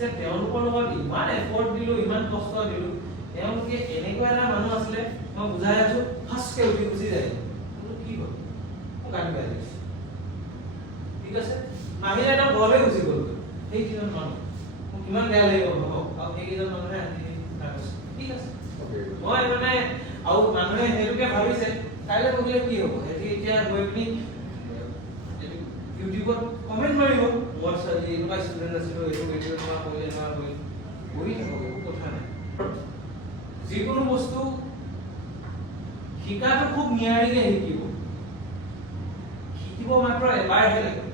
যে তেওঁলোকৰ লগত ইমান এফৰ্ট দিলো ইমান কষ্ট দিলো তেওঁলোকে এনেকুৱা এটা মানুহ আছিলে মই বুজাই আছো ফাৰ্ষ্টকে উঠি গুচি যায় কি হ'ল মোক গালি পাই দিছে ঠিক আছে নাহিলে এটা বলে গুচি গ'ল সেই কিজন মানুহ মোক কিমান বেয়া লাগিব আৰু সেইকেইজন মানুহে আহি ঠিক আছে মই মানে আৰু মানুহে সেইটোকে ভাবিছে কাইলৈ পঢ়িলে কি হ'ব হেৰি এতিয়া গৈ পিনি ইউটিউবত কমেন্ট মাৰিব মোৰ এনেকুৱা ষ্টুডেণ্ট আছিলোঁ এইটো ভিডিঅ' এনেকুৱা কৰিলে এনেকুৱা কৰিলে বহি থাকক একো কথা নাই যিকোনো বস্তু শিকাটো খুব নিয়াৰিকে শিকিব মাত্ৰ এবাৰহে লাগে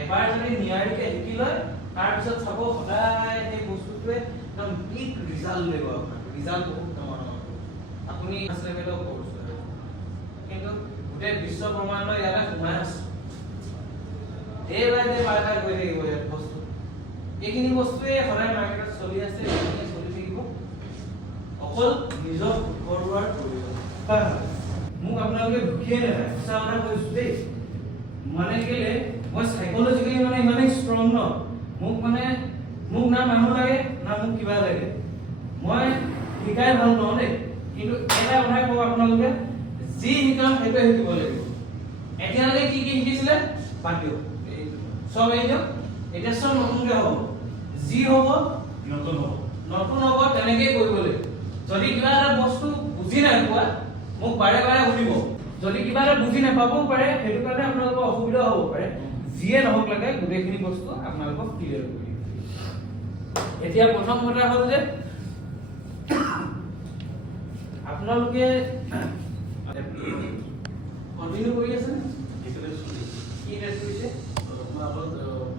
এবাৰ যদি নিয়াৰিকে শিকি লয় তাৰপিছত চাব সদায় সেই বস্তুটোৱে একদম বিগ ৰিজাল্ট দিব আপোনাৰ ৰিজাল্ট বহুত ডাঙৰ আপুনি ক্লাছ লেভেলৰ কোৰ্চ কিন্তু গোটেই বিশ্ব ব্ৰহ্মাণ্ড ইয়াতে সোমাই আছে ডে বাই ডে পাল্টা গৈ থাকিব ইয়াত বস্তু এইখিনি বস্তুৱে সদায় মাৰ্কেটত চলি আছে এইখিনি চলি থাকিব অকল নিজৰ ঘৰুৱাৰ প্ৰয়োজন মোক আপোনালোকে দুখিয়ে নাপায় সঁচা কথা কৈছোঁ দেই মানে কেলে মই সাইকোলজিকেলি মানে ইমানেই ষ্ট্ৰং ন মোক না মানুহ লাগে না মোক কিবা লাগে মই শিকাই ভাল পাওঁ দেই কিন্তু এটা কথাই কওঁ আপোনালোকে যি শিকাম সেইটোৱে শিকিব লাগিব এতিয়ালৈকে কি কি শিকিছিলে বাদ দিয়ক সব এই দিয়ক এতিয়া সব নতুনকৈ হ'ব যি হ'ব নতুন হ'ব তেনেকেই কৰিব লাগিব যদি কিবা এটা বস্তু বুজি নাই পোৱা মোক বাৰে বাৰে সুধিব যদি কিবা এটা বুজি নাপাবও পাৰে সেইটো কাৰণে আপোনালোকৰ অসুবিধা হ'ব পাৰে যিয়ে নহওক লাগে গোটেইখিনি বস্তু আপোনালোকক ক্লিয়াৰ কৰি দিম এতিয়া প্ৰথম কথা হ'ল যে আপোনালোকে কন্টিনিউ কৰি আছে কি ৰেট কৰিছে মই আপোনাক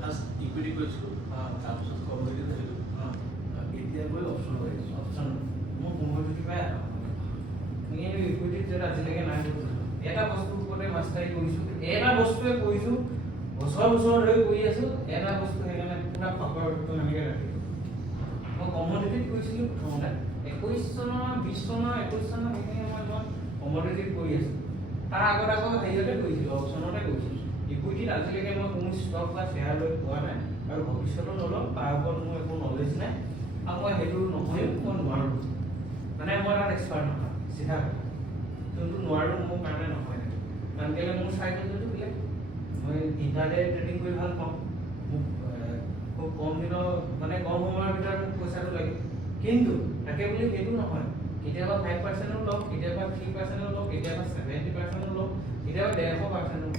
ফাৰ্ষ্ট ইকুইটি কৰিছিলোঁ তাৰপিছত কমপ্লিট আহিলোঁ এতিয়া গৈ অপশ্যন কৰিছোঁ অপশ্যন মোৰ কমপ্লিট পাই ইকুইটিত যেটা আজিলৈকে নাই এটা বস্তুৰ ওপৰতে মাষ্টাৰি কৰিছোঁ এটা বস্তুৱে কৰিছোঁ বছৰ ধৰি কৰি আছোঁ এটা বস্তু সেইকাৰণে পুৰা পাকৰটো এনেকৈ ৰাখিছোঁ মই কমোডিটিত কৰিছিলোঁ প্ৰথমতে 21 চনৰ 20 চনৰ 21 চনৰ সেইখিনি মই কমোডিটিত কৰি আছোঁ তাৰ আগত আকৌ হেৰিয়তে কৰিছিলোঁ অপশ্যনতে কৰিছিলোঁ ইকুইটিত আজিলৈকে মই কোনো ষ্টক বা শ্বেয়াৰ লৈ পোৱা নাই আৰু ভৱিষ্যতেও নলওঁ তাৰ ওপৰত মোৰ একো নলেজ নাই আৰু মই সেইটো নহয়ো মই নোৱাৰোঁ মানে মই তাত এক্সপাৰ্ট নহয় চিধা কথা যোনটো নোৱাৰোঁ মোৰ কাৰণে নহয় কাৰণ কেলৈ মোৰ চাইকেলটো বেলেগ মই ইণ্টাৰডে ট্ৰেডিং কৰি ভাল পাওঁ মোক খুব কম দিনৰ মানে কম সময়ৰ ভিতৰত মোক পইচাটো লাগে কিন্তু তাকে বুলি সেইটো নহয় কেতিয়াবা 5% লওক কেতিয়াবা 3% লওক কেতিয়াবা 70% লওক কেতিয়াবা 150% লওক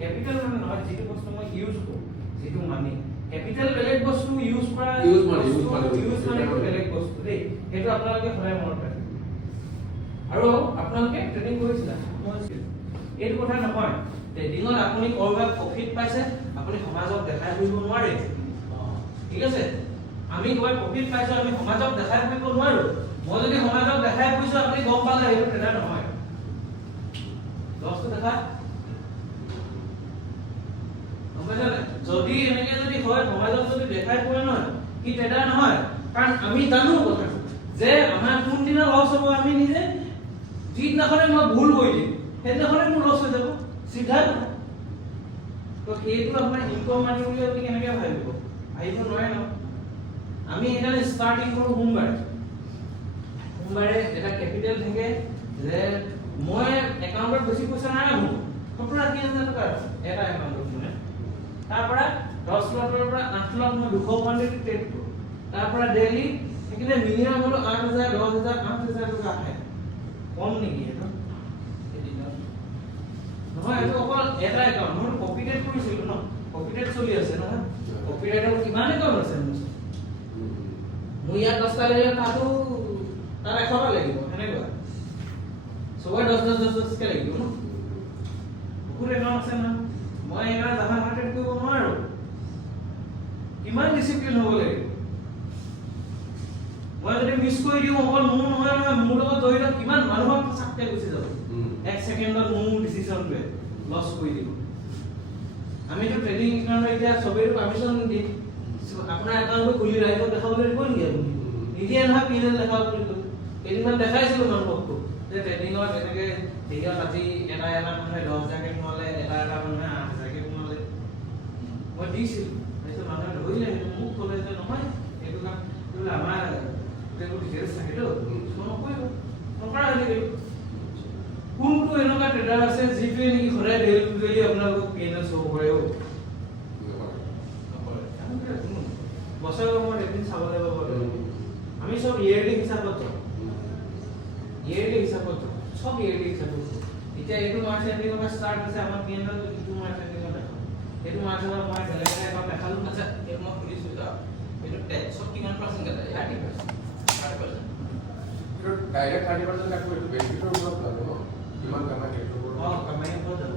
কেপিটেল মানে নহয় যিটো বস্তু মই ইউজ কৰোঁ যিটো মানি কেপিটেল বেলেগ বস্তু ইউজ কৰা ইউজ মানে বেলেগ বস্তু দেই সেইটো আপোনালোকে সদায় মনত ৰাখিব আৰু আপোনালোকে ট্ৰেডিং কৰিছিলা এইটো কথা নহয় ট্ৰেডিঙত আপুনি কৰবাত প্ৰফিট পাইছে আপুনি সমাজক দেখাই ফুৰিব নোৱাৰে ঠিক আছে আমি কৰবাত প্ৰফিট পাইছো আমি সমাজক দেখাই ফুৰিব নোৱাৰো মই যদি সমাজক দেখাই ফুৰিছো আপুনি গম পালে এইটো ট্ৰেডাৰ নহয় লছটো দেখা যদি এনেকে যদি হয় সমাজক যদি দেখাই পোৱা নহয় কি ট্ৰেডাৰ নহয় কাৰণ আমি জানো কথাটো যে আমাৰ কোনদিনা লছ হ'ব আমি নিজে যিদিনাখনে মই ভুল কৰি দিম সেইদিনাখনে মোৰ লছ হৈ যাব চিধা কথা তো সেইটো আপোনাৰ ইনকম মানি বুলি আপুনি কেনেকৈ ভাবিব আহিব নোৱাৰে ন আমি সেইকাৰণে ষ্টাৰ্টিং কৰোঁ সোমবাৰে এটা কেপিটেল থাকে যে মই একাউণ্টত বেছি পইচা নাই মোৰ 70,000 টকা এটা একাউণ্টত মানে তাৰ পৰা 10 লাখৰ পৰা 8 লাখ মই 200 কোৱান্টিটি ট্ৰেড কৰোঁ তাৰ পৰা ডেইলি সেইখিনি মিনিমাম হলো 8,000 10,000 8,000 টকা আহে কম নেকি এটা নহয় এইটো অকল এটা একাউণ্ট মই কপি ট্ৰেড কৰিছিলোঁ ন কপি ট্ৰেড চলি আছে নহয় কপি ট্ৰেডৰ কিমান একাউণ্ট আছে মোৰ ইয়াত 10টা লাগিলে তাতো তাৰ 100টা লাগিব সেনেকুৱা সবৰে 10 কে লাগিব ন বহুত একাউণ্ট আছে না মই এটা জানা মাৰ্কেট কৰিব নোৱাৰো কিমান ডিসিপ্লিন হ'ব লাগিব মই যদি মিছ কৰি দিওঁ অকল মোৰ নহয় মোৰ লগত জড়িত কিমান মানুহক চাকতে গুচি যাব এক সেকেন্ডত মোৰ ডিসিশনটোৱে লছ কৰি দিব আমিতো ট্ৰেডিং একাউণ্ট এতিয়া সবেই পাৰমিশন দিম আপোনাৰ একাউণ্টটো খুলি ৰাখিব দেখাবলৈ দিব নেকি আপুনি নিদিয়ে নহয় পিএল দেখাব বুলি কৈ কেইদিনমান দেখাইছিলোঁ মানুহকো যে ট্ৰেডিঙত এনেকৈ হেৰিয়ত আজি এটা মানুহে 10,000 কে সোমালে এটা মানুহে 8,000 কে সোমালে মই দিছিলোঁ তাৰপিছত মানুহে বছৰৰ মূৰত এদিন চাব লাগিব বোলে আমি সব ইয়াৰলি হিচাপত যাওঁ ইয়াৰলি হিচাপত যাওঁ সব ইয়াৰলি হিচাপত এতিয়া এইটো মাৰ্চ এপ্ৰিলৰ পৰা ষ্টাৰ্ট হৈছে আমাৰ পিএনএল ইটো মাৰ্চ এপ্ৰিলত দেখাম এইটো মাৰ্চৰ পৰা মই বেলেগ এখন দেখালো আচ্ছা এই মই সুধিছো এইটো টেক্সত কিমান পাৰ্চেন্ট কাটে 30% এইটো ডাইৰেক্ট 30% কাটিব এইটো বেনিফিটৰ ওপৰত লাগিব কিমান কামাই সেইটো কামাই ওপৰত যাব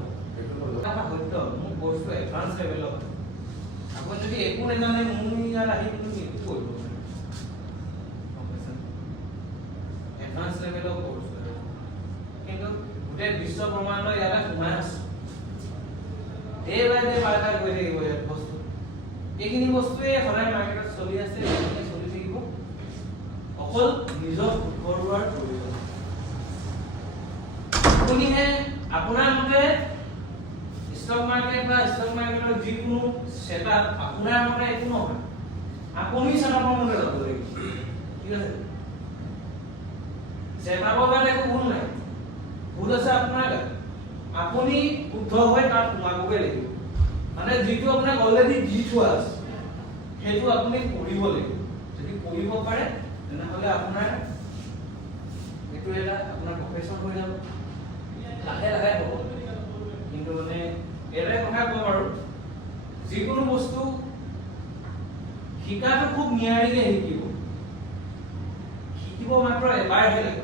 এটা সত্য মোৰ বস্তু এডভান্স লেভেলত আপুনি যদি একো নাজানে মোৰ ইয়াত আহি কিন্তু একো কৰিব এডভান্স লেভেলৰ কোৰ্স কিন্তু গোটেই বিশ্ব ব্ৰহ্মাণ্ড ইয়াত সোমাই আছে ডে বাই ডে বাৰ্তা কৰি থাকিব ইয়াত বস্তু এইখিনি বস্তুৱে সদায় মাৰ্কেটত চলি আছে চলি থাকিব অকল নিজৰ ঘৰুৱাৰ প্ৰয়োজন আপুনিহে আপোনাৰ মতে স্টক মাৰ্কেট বা স্টক মাৰ্কেটৰ যিকোনো সেটআপ আপোনাৰ মতে একো নহয় আপুনি সেটআপৰ মতে যাব লাগিব ঠিক আছে সেটআপৰ বাবে একো ভুল নাই ভুল আছে আপোনাৰ আপুনি শুদ্ধ হৈ তাত সোমাবগৈ লাগিব মানে যিটো আপোনাক অলৰেডি দি থোৱা আছে সেইটো আপুনি কৰিব লাগিব যদি কৰিব পাৰে তেনেহ'লে আপোনাৰ এইটো এটা আপোনাৰ প্ৰফেশ্যন হৈ যাব লাহে লাহে হ'ব কিন্তু মানে এটাই কথা ক'ম আৰু যিকোনো বস্তু শিকাটো খুব নিয়াৰিকে শিকিব মাত্ৰ এবাৰহে লাগে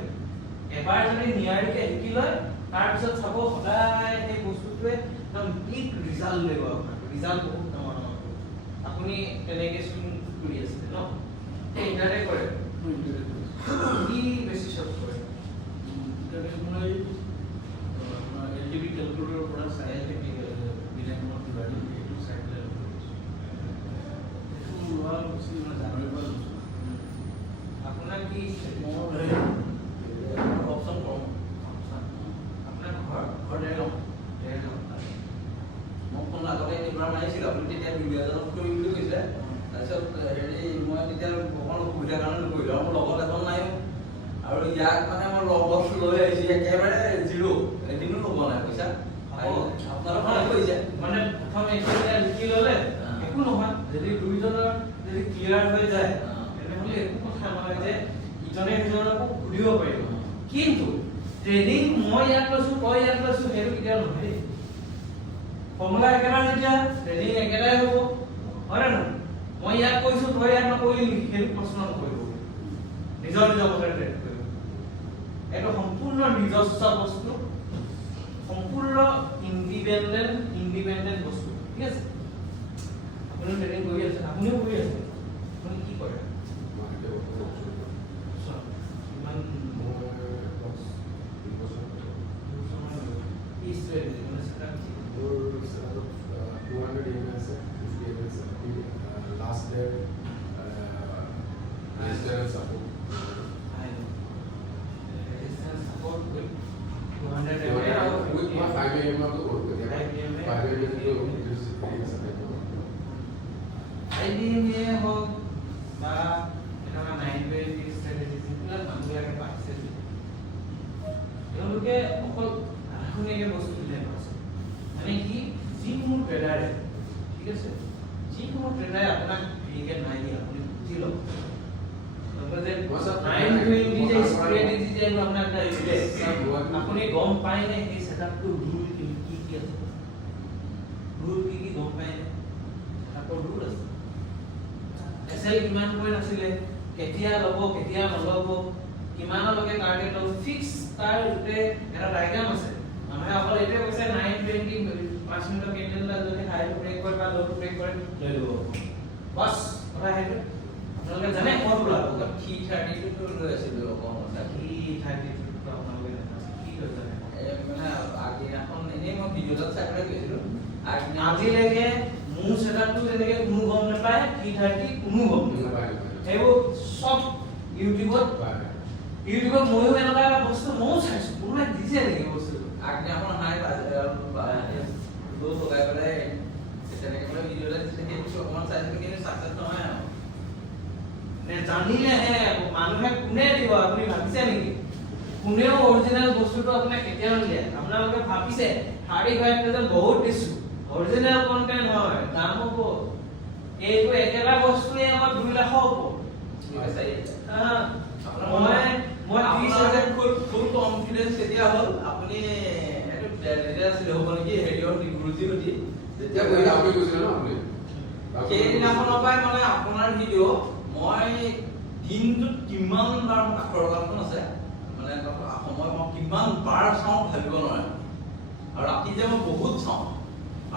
এবাৰ যদি নিয়াৰিকে শিকি লয় তাৰপিছত চাব সদায় সেই বস্তুটোৱে একদম বিগ ৰিজাল্ট দিব আপোনাক ৰিজাল্ট বহুত ডাঙৰ ডাঙৰ আপুনি তেনেকে চুইং কৰি আছে ন এই ইণ্টাৰনেট কৰে কি বেছি চব কৰে ইণ্টাৰনেট মানে আপোনাৰ এলজিবি কেলকুলেটৰৰ পৰা চাই বিলেনৰ কিবা এইটো চাই পেলাই এইটো লোৱা উচিত মানে জানুৱাৰীৰ পৰা লৈছোঁ আপোনাৰ কি মই অপশ্যন কম আপোনাৰ ঘৰ ঘৰতে লওঁ মই ফোন আগতে নিবাৰ মাৰিছিলোঁ আপুনি তেতিয়া দুলীয়াজনক কৰিম বুলি কৈছে তাৰপিছত হেৰি মই তেতিয়া অকণ অসুবিধাৰ কাৰণে নকৰিলোঁ আৰু মোৰ লগত এজন নাই আৰু ইয়াক মানে মই লগত লৈ আহিছোঁ একেবাৰে জিৰ' এদিনো ল'ব নাই পইচা আপোনালোক মানে কৰিছে মানে প্ৰথম এইটো লিখি ল'লে একো নহয় যদি দুইজনৰ যদি ক্লিয়াৰ হৈ যায় তেনেহ'লে একো কথা নহয় যে ইজনে সিজনকো ঘূৰিব পাৰিব কিন্তু ট্ৰেডিং মই ইয়াত লৈছোঁ তই ইয়াত লৈছোঁ সেইটো কেতিয়াও নহয় ফৰ্মুলা একেটাই যেতিয়া ট্ৰেডিং একেটাই হ'ব হয় নে নহয় মই ইয়াত কৈছোঁ তই ইয়াত নকৰিলি নেকি সেইটো প্ৰশ্ন নকৰিব নিজৰ নিজৰ মতে ট্ৰেড কৰিব এইটো সম্পূৰ্ণ নিজস্ব বস্তু সম্পূৰ্ণ ইণ্ডিপেণ্ডেণ্ট বস্তু ঠিক আছে আপুনি ট্ৰেডিং কৰি আছে আপুনিও কৰি আছে আপুনি কি কৰে কিমান কি ষ্ট্ৰেটেজি মানে সেটআপ কি 200 EMS last day resistance support resistance support with 200 with my 5 AM of the work 5 AM IBM হোক বা এটা 920 ষ্ট্ৰেটেজি যিবিলাক মানুহবিলাকে পাইছে তেওঁলোকে অকল আধুনিক বস্তু দিলে পাইছে মানে কি যিকোনো ট্ৰেডাৰে ঠিক আছে যিকোনো ট্ৰেডাৰে আপোনাক ফ্ৰীকে নাই দিয়ে আপুনি বুজি লওক আপুনি গম পায় নে এই সেটআপটো ৰুল কি কি আছে ৰুল কি গম পায় নে সেটআপৰ ৰুল আছে এসএল কিমান পইণ্ট আছিলে কেতিয়া ল'ব কেতিয়া নল'ব কিমানলৈকে টাৰ্গেট ল'ব ফিক্স তাৰ উতে এটা ডায়াগ্ৰাম আছে মানুহে অকল এইটোৱে কৈছে 920% কেণ্ডেলটা যদি হাই ব্ৰেক কৰে বা লো ব্ৰেক কৰে লৈ ল'ব বাস কথা সেইটো আপোনালোকে জানে ক'ত ওলাব কি 32 টো লৈ আছিলোঁ অকণমান কি 32 টো আপোনালোকে জানে কি কৈছে মানে আগদিনাখন এনেই মই ভিডিঅ'ত চাই পেলাই গৈছিলোঁ আজিলৈকে মোৰ সেটআপটো যেনেকে কোনো গম নাপায় কি 30 কোনো গম নাপায় সেইবোৰ সব ইউটিউবত ময়ো এনেকুৱা এটা বস্তু ময়ো চাইছোঁ কোনোবাই দিছে নেকি বস্তু আগদিনাখন হাই লো লগাই পেলাই তেনেকৈ পেলাই ভিডিঅ'ত দিছে সেইটো অকণমান চাইছিলোঁ কিন্তু ছাকচেছ নহয় আৰু নে জানিলেহে মানুহে কোনে দিব আপুনি ভাবিছে নেকি কোনেও অৰিজিনেল বস্তুটো আপোনাক কেতিয়াও নিদিয়ে আপোনালোকে ভাবিছে 35% বহুত দিছোঁ অৰিজিনেল কন্টেন্ট হয় দাম হ'ব এইটো একেটা বস্তুৱে আমাৰ আপোনাৰ 2 লাখৰ ওপৰত ঠিক আছে মই 30,000 ফুল কনফিডেন্স এতিয়া হ'ল আপুনি এইটো ডেটা আছিলে হ'ব নেকি হেৰিয়ৰ গুৰুজী সতি যেতিয়া কৰি আপুনি কৈছিলে ন আপুনি সেইদিনাখনৰ পৰাই মানে আপোনাৰ ভিডিঅ' মই দিনটোত কিমান বাৰ আখৰৰ কামখন আছে মানে সময় মই কিমান বাৰ চাওঁ ভাবিব নোৱাৰে আৰু ৰাতি যে মই বহুত চাওঁ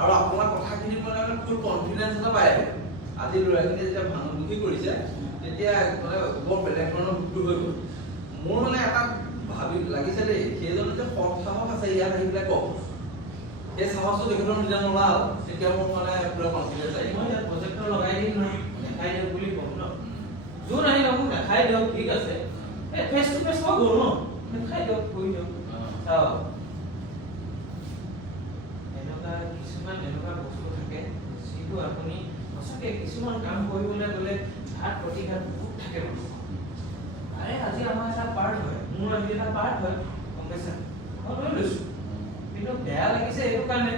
আৰু আপোনাৰ কথাখিনি মানে ফুল কনফিডেন্স এটা পাই আজি ল'ৰাখিনিয়ে যেতিয়া ভানুমুখী কৰিছে তেতিয়া মানে বৰ বেলেগ ধৰণৰ ভুল হৈ গ'ল মোৰ মানে এটা ভাবি লাগিছে দেই সেইজন যে সৎসাহস আছে ইয়াত আহি পেলাই কওক এই সাহসটো দেখিবলৈ যেতিয়া নোলাল তেতিয়া মোৰ মানে পুৰা কনফিডেন্স আহি মই ইয়াত প্ৰজেক্টৰ লগাই দিম নহয় দেখাই দিয়ক বুলি ক'ম ন যোন আহিলে মোক দেখাই দিয়ক ঠিক আছে এই ফেচ টু ফেচ হৈ গ'ল ন দেখাই দিয়ক কৈ দিয়ক চাওক এনেকুৱা বস্তু থাকে যিটো আপুনি সঁচাকৈ কিছুমান কাম কৰিবলৈ গ'লে ঘাট প্ৰতিঘাত বহুত থাকে আৰে আজি আমাৰ এটা পাৰ্ট হয় মোৰ আজি এটা পাৰ্ট হয় গম পাইছা মই লৈ লৈছোঁ কিন্তু বেয়া লাগিছে এইটো কাৰণে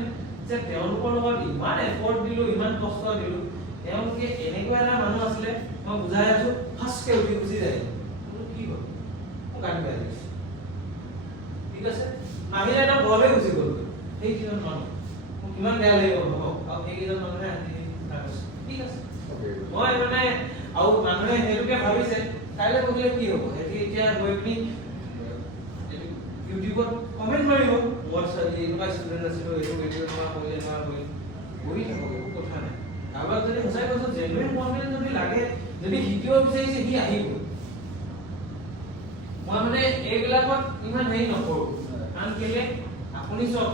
যে তেওঁলোকৰ লগত ইমান এফৰ্ট দিলোঁ ইমান কষ্ট দিলোঁ তেওঁলোকে এনেকুৱা এটা মানুহ আছিলে মই বুজাই আছোঁ ফাৰ্ষ্টকৈ উঠি গুচি যায় কি হ'ল মোক গান বেয়া লাগিছে ঠিক আছে নাহিলে এটা ঘৰলৈ গুচি গ'ল সেইকেইজন মানুহ মোক কিমান বেয়া লাগিব আৰু সেইকেইজন মানুহে আহি ঠিক আছে মই মানে আৰু মানুহে সেইটোকে ভাবিছে কাইলৈ পঢ়িলে কি হ'ব এতিয়া গৈ পিনি ইউটিউবত কমেণ্ট মাৰিব মই এনেকুৱা ষ্টুডেণ্ট আছিলোঁ এইটো ভিডিঅ' এনেকুৱা কৰিলে এনেকুৱা কৰিলে কৰি থাকক একো কথা নাই কাৰোবাক যদি সঁচাই কৈছোঁ জেনুইন কনফিডেন্স যদি লাগে যদি শিকিব বিচাৰিছে সি আহিব মই মানে এইবিলাকত ইমান হেৰি নকৰোঁ কাৰণ কেলে আপুনি চব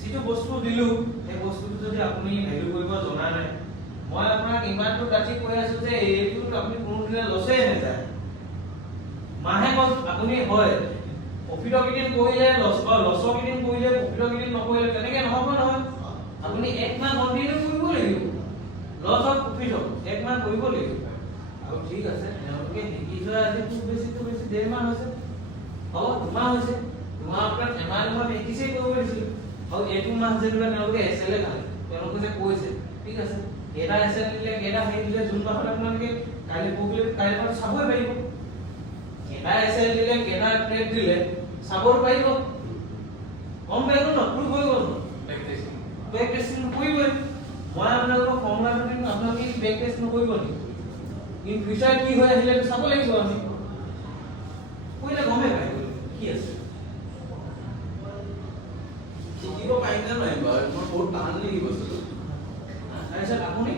যিটো বস্তু দিলোঁ সেই বস্তুটো যদি আপুনি ভেলু কৰিব জনা নাই মই আপোনাক ইমানটো কাটি কৈ আছোঁ যে এইটোত আপুনি কোনোদিনে লছেই নাযায় মাহেকত আপুনি হয় প্ৰফিটৰ কেইদিন কৰিলে লছৰ কেইদিন কৰিলে প্ৰফিটৰ কেইদিন নকৰিলে তেনেকৈ নহ'ব নহয় আপুনি 1 মাহ কণ্টিনিউ কৰিব লাগিব লছ হওক প্ৰফিট হওক 1 মাহ কৰিব লাগিব আৰু ঠিক আছে তেওঁলোকে শিকি যোৱা আজি খুব বেছি 1.5 মাহ হৈছে হ'ব 2 মাহ হৈছে 2 মাহ আপোনাৰ এমাহ শিকিছেই কৰিব দিছিলোঁ আৰু 1 মাহ যেনিবা তেওঁলোকে এছএলএ খালে তেওঁলোকে যে কৈছে ঠিক আছে কেইটা এছএল দিলে কেইটা হেৰি দিলে যোন মাহত আপোনালোকে কাইলৈ পৰহিলৈ কাইলৈ চাবই পাৰিব কেইটা এছএল দিলে কেইটা ট্ৰেড দিলে চাবই পাৰিব গম পাইব ন প্ৰুফ হৈ গ'ল বেক টেষ্টিং কৰিবই মই আপোনালোকক ফৰ্মুলাটো দিম আপোনালোকে বেক টেষ্ট নকৰিব নেকি ইন ফিউচাৰ কি হৈ আহিলে চাব লাগিব আমি কৰিলে গমেই পাই গ'ল কি আছে শিকিব পাৰিম নে নোৱাৰিম বাৰু মই বহুত টান নেকি বস্তুটো তাৰপিছত আপুনি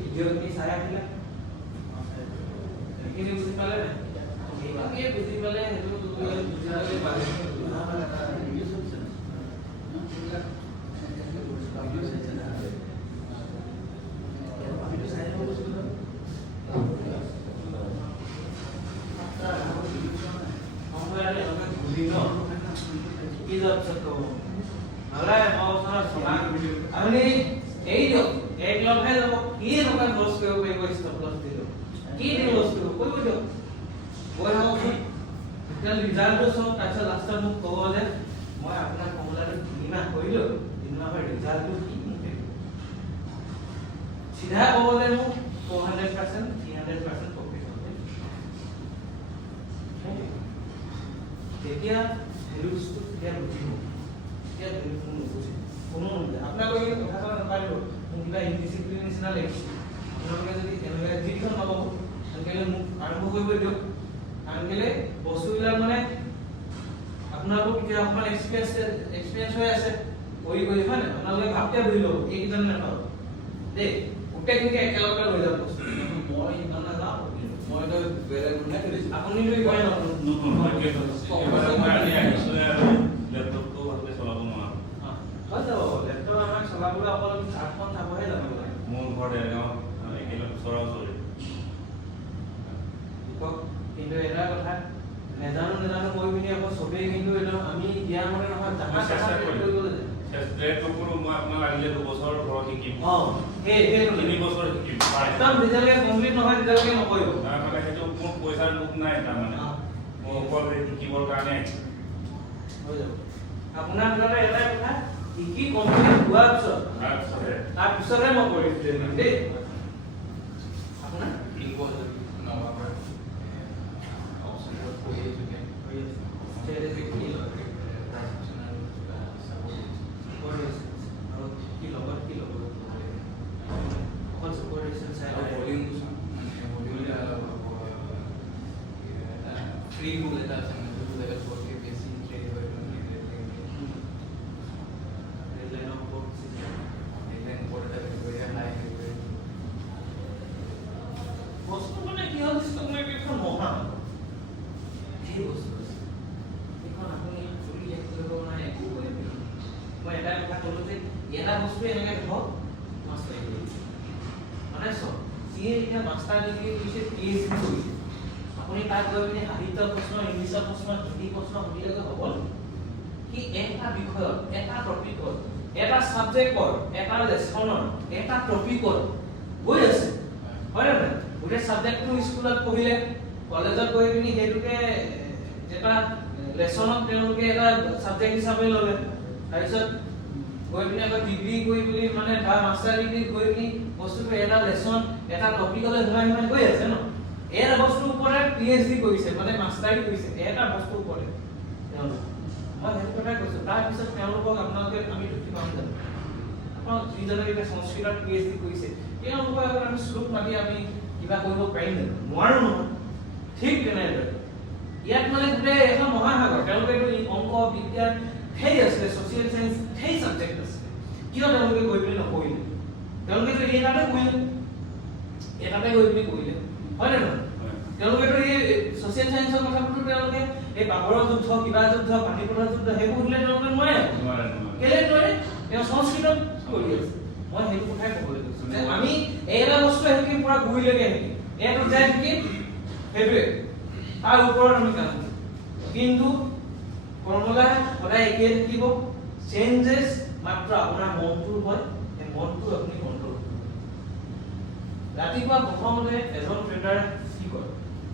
ভিডিঅ'খিনি চাই আহিলে সেইখিনি বুজি পালে নাই এইবাকে বুজি পালে সেইটো বুজি পালে सीधा कबले मु 400% 300% प्रॉफिट होते তেতিয়া হেলুসটো তেতিয়া বুজিব তেতিয়া কোনো বুজি কোনো আপোনালোকে কথা নাপাৰিব মোক কিবা ইনডিসিপ্লিন নিচিনা লাগিছে আপোনালোকে যদি এনেকৈ যিখন নকব তেতিয়াহ'লে মোক আৰম্ভ কৰিব দিয়ক কাৰণ কেলে বস্তুবিলাক মানে আপোনালোকৰ এতিয়া অকমান এক্সপেৰিয়েন্স হৈ আছে কৰি হয় না আপোনালোকে ভাবতে বুজি ল'ব এইকেইজন নাপাব দেই টেকনিক একেলগে লৈ যাব বস্তু মই ইমান নাজানো মই তো বেলেগ গুণে কৰিছো আপুনি লৈ কয় নহয় লেপটপটো ভালকৈ চলাব নোৱাৰো হয় যাব লেপটপ আমাক চলাবলৈ অকল কাৰ্ডখন চাবহে জানিব লাগে মোৰ ঘৰত এগাঁৱত একেলগে চৰাও চলে কিন্তু এটা কথা নেজানো কৈ পিনি আকৌ চবেই কিন্তু একদম আমি দিয়া মতে নহয় জানা চেষ্টা কৰিবলৈ স্প্ৰেড নকৰো মই আপোনাৰ লাগিলে 2 বছৰ ঘৰত শিকিম সেই 3 বছৰ শিকিম একদম যেতিয়ালৈকে কমপ্লিট নহয় তেতিয়ালৈকে নকৰিব মানে সেইটো মোৰ পইচাৰ লোভ নাই তাৰমানে মই অকল শিকিবৰ কাৰণে হৈ যাব আপোনাৰ ভিতৰত এটাই কথা শিকি কমপ্লিট হোৱাৰ পিছত তাৰপিছতহে মই কৰিম ট্ৰেইনিং দেই আপোনাৰ free rule এটা আছে মানে level 4 के बेसिक ट्रेड হয় line of code line code এটা very high বস্তু মানে কি হ'ল ষ্টক মাৰ্কেটখন মহা সেই বস্তু এখন আপুনি চুৰি শেষ কৰিব নাই একো কৰিব মই এটা কথা ক'লো যে এটা বস্তু এনেকৈ ধৰক মাষ্টাৰ ডিগ্ৰী মানে চব যিয়ে এতিয়া মাষ্টাৰ ডিগ্ৰী কৰিছে PhD কৰিছে আপুনি তাক গৈ পিনে সাহিত্য প্ৰশ্ন ইংলিছৰ প্ৰশ্ন হিন্দী প্ৰশ্ন সুধিলেগৈ হ'ব কি এটা বিষয়ত এটা টপিকত এটা সাবজেক্টৰ এটা লেসনৰ এটা টপিকত গৈ আছে হয় না গোটেই সাবজেক্টটো স্কুলত পঢ়িলে কলেজত গৈ পিনি হেতুকে এটা লেসনত তেওঁলোকে এটা সাবজেক্ট হিচাপে ললে তাৰপিছত গৈ পিনি আকৌ ডিগ্ৰী কৰি বুলি মানে বা মাষ্টাৰ ডিগ্ৰী কৰি পিনি বস্তুটো এটা লেসন এটা টপিকলৈ ঘূৰাই গৈ আছে ন এটা বস্তুৰ ওপৰত PhD কৰিছে মানে মাষ্টাৰী কৰিছে এটা বস্তুৰ ওপৰত মই সেইটো কথা কৈছো তাৰপিছত তেওঁলোকক আপোনালোকে আমি কি পাম জানো আপোনাক যিজনে এটা সংস্কৃতত PhD কৰিছে তেওঁলোকক আগত আমি শ্লোক মাতি আমি কিবা কৰিব পাৰিম নোৱাৰো নহয় ঠিক তেনেদৰে ইয়াত মানে গোটেই এখন মহাসাগৰ তেওঁলোকেতো অংক বিজ্ঞান সেই আছে ছ'চিয়েল সায়েন্স সেই সাবজেক্ট আছে কিয় তেওঁলোকে গৈ পিনি নকৰিলে তেওঁলোকেতো এটাতে গৈ পিনি কৰিলে হয় নে নহয় তেওঁলোকেতো এই ছ'চিয়েল সায়েন্সৰ কথাটো তেওঁলোকে এই বাবৰৰ যুদ্ধ কিবা যুদ্ধ পানিপথৰ যুদ্ধ সেইবোৰ সুধিলে তেওঁলোকে নোৱাৰে কেলে নোৱাৰে তেওঁ সংস্কৃতত কৰি আছে মই সেইটো কথাই ক'বলৈ গৈছো যে আমি এটা বস্তু হেকি পুৰা গুৰিলৈকে হেকি এইটো যায় হেকি সেইটোৱে তাৰ ওপৰত আমি কাম কৰিম কিন্তু ফৰ্মুলা সদায় একেই থাকিব চেঞ্জেছ মাত্ৰ আপোনাৰ মনটোৰ হয় এই মনটো আপুনি কণ্ট্ৰল কৰিব ৰাতিপুৱা প্ৰথমতে এজন ট্ৰেডাৰে কি কৰে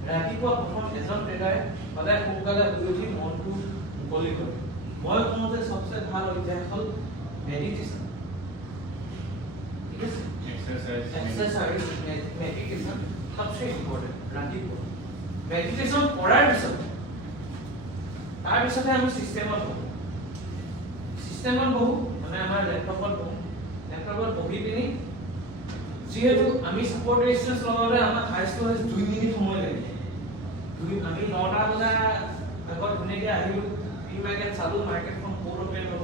ৰাতিপুৱা প্ৰথম এজন ট্ৰেডাৰে সদায় সোনকালে শুই উঠি মনটো মুকলি কৰে মই কওঁতে সবচে ভাল অভ্যাস হ'ল মেডিটেশ্যন ঠিক আছে এক্সাৰচাইজ মেডিটেশ্যন সবচে ইম্পৰ্টেণ্ট ৰাতিপুৱা মেডিটেশ্যন কৰাৰ পিছত তাৰপিছতে আমি চিষ্টেমত বহো মানে আমাৰ লেপটপত বহি পিনি যিহেতু আমি সাপোৰ্ট ৰেজিষ্টেন্স লগালে আমাৰ হাইষ্ট 2 মিনিট সময় লাগে আমি 9টা বজা আগত ধুনীয়াকৈ আহিলো প্ৰি মাৰ্কেট চালো মাৰ্কেটখন ক'ত ওপেন হ'ব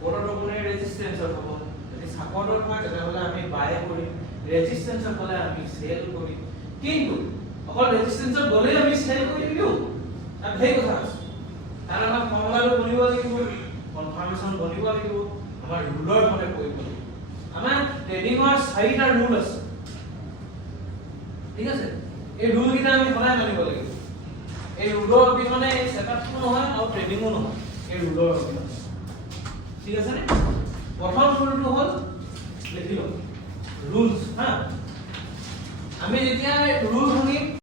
ক'ত ওপেন ৰেজিষ্টেন্সত হ'ব যদি সাপোৰ্টত হয় তেতিয়াহ'লে আমি বাই কৰিম ৰেজিষ্টেন্সত হ'লে আমি সেল কৰিম কিন্তু অকল ৰেজিষ্টেন্সত গ'লে আমি সেল কৰি দিও আৰু সেই কথা আছে তাৰ আমাৰ ফৰ্মুলাটো বনিব লাগিব কনফাৰ্মেশন বনিব লাগিব আমাৰ ৰুলৰ মতে কৰিব লাগিব আমাৰ ট্ৰেডিংৰ 4টা ৰুল আছে ঠিক আছে এই ৰুল কিটা আমি সদায় মানিব লাগিব এই ৰুলৰ অবিহনে এই সেটআপটো নহয় আৰু ট্ৰেডিংও নহয় এই ৰুলৰ অবিহনে ঠিক আছে নে প্ৰথম ৰুলটো হ'ল লিখি লওক ৰুলছ হা আমি যেতিয়া ৰুল